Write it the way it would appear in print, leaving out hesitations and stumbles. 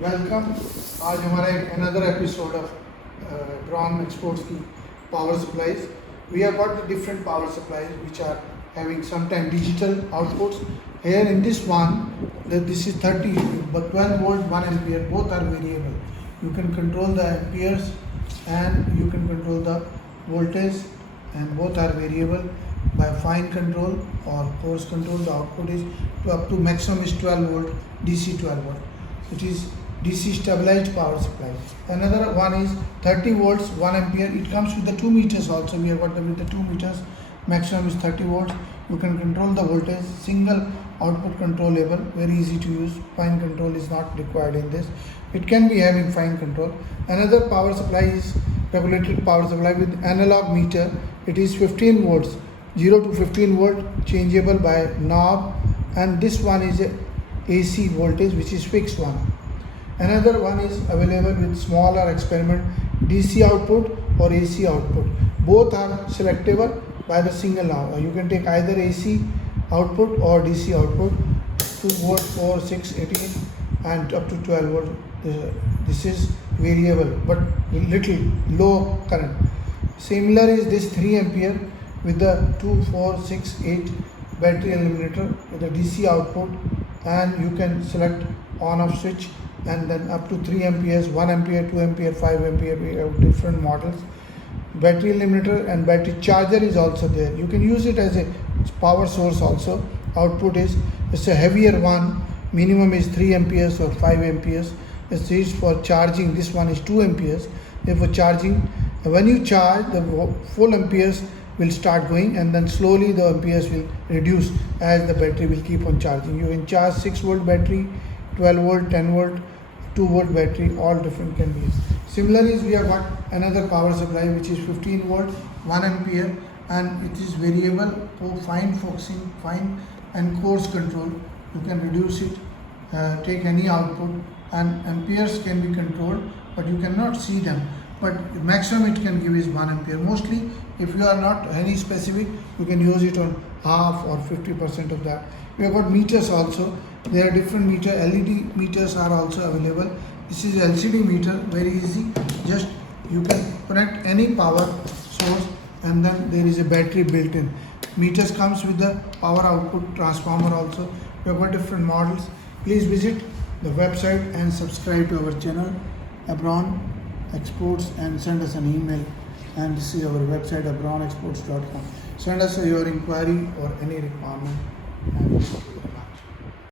Welcome. आज हमारा एक another episode of Abron Exports की power supplies. We have got the different power supplies which are having sometimes digital outputs. Here in this one, this is 30 but 12 volt 1 ampere, both are variable. You can control the amperes and you can control the voltage, and both are variable by fine control or coarse control. The output is up to maximum is 12 volt, DC 12 volt. It is DC stabilized power supply. Another one is 30 volts 1 ampere. It comes with the 2 meters also. We have got them with the 2 meters. Maximum is 30 volts. You can control the voltage. Single output controllable. Very easy to use. Fine control is not required in this. It can be having fine control. Another power supply is regulated power supply with analog meter. It is 15 volts. 0 to 15 volt changeable by knob, and this one is a AC voltage which is fixed one. Another one is available with smaller experiment DC output or AC output. Both are selectable by the single knob. You can take either AC output or DC output, 2 volt, 4, 6, 18 and up to 12 volt. This is variable but little low current. Similar is this 3 ampere with the 2, 4, 6, 8 battery eliminator with a DC output, and you can select on off switch, and then up to 3 amperes, 1 ampere, 2 ampere, 5 ampere. We have different models. Battery eliminator and battery charger is also there. You can use it as a power source also. Output is, it's a heavier one, minimum is 3 amperes or 5 amperes. It's used for charging. This one is 2 amperes. Therefore charging, when you charge, the full amperes will start going, and then slowly the amperes will reduce as the battery will keep on charging. You can charge 6 volt battery, 12 volt, 10 volt, 2 volt battery, all different can be used. Similarly, we have got another power supply which is 15 volt 1 ampere, and it is variable for fine focusing, fine and coarse control. You can reduce it, take any output, and amperes can be controlled, but you cannot see them. But maximum it can give is 1 ampere. Mostly, if you are not any specific, you can use it on half or 50% of that. We have got meters also. There are different meter. LED meters are also available. This is LCD meter, very easy. Just you can connect any power source, and then there is a battery built in. Meters comes with the power output transformer also. We have got different models. Please visit the website and subscribe to our channel Abron Exports, and send us an email. And this is our website abronexports.com. Send us your inquiry or any requirement.